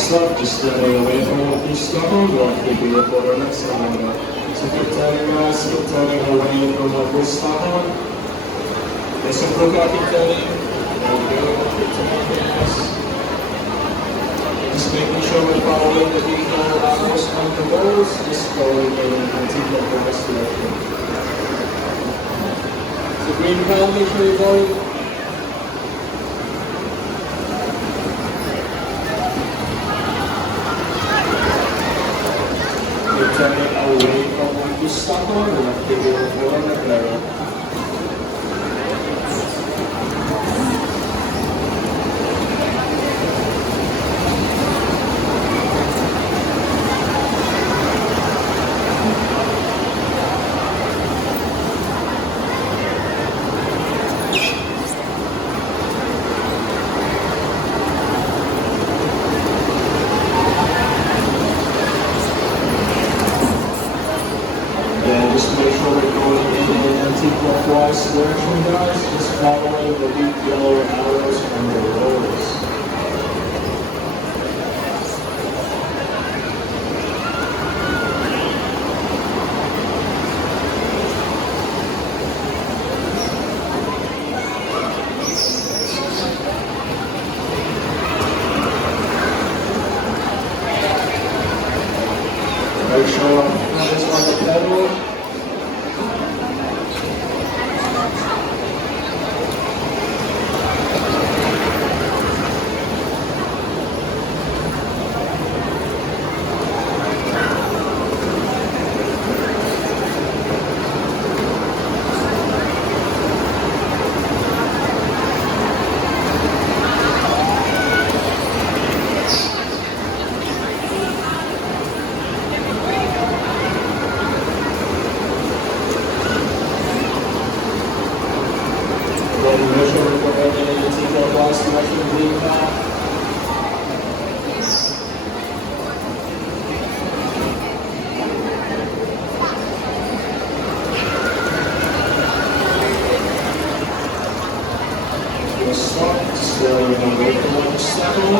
stop, just stay away from what you stumble, don't keep your foot or next time. So keep turning away from what you stumble. Reciprocal keep turning. Keep turning, yes. Just making sure we're following the vehicle hours on the roads, just going in an anti-clockwise direction. So green card, make sure you go. Turning away from what you stop on, and I'll give you a forward. Just make sure we're going in an anti-clockwise direction, guys. Just following the deep yellow arrows on the roads. Make sure that is on the pedal. Measure we're going in the anti-clockwise direction, lean back. We'll start, still we're going to wait for 1 second.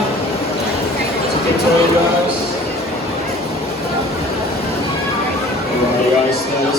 To get to you guys. Alright guys, stand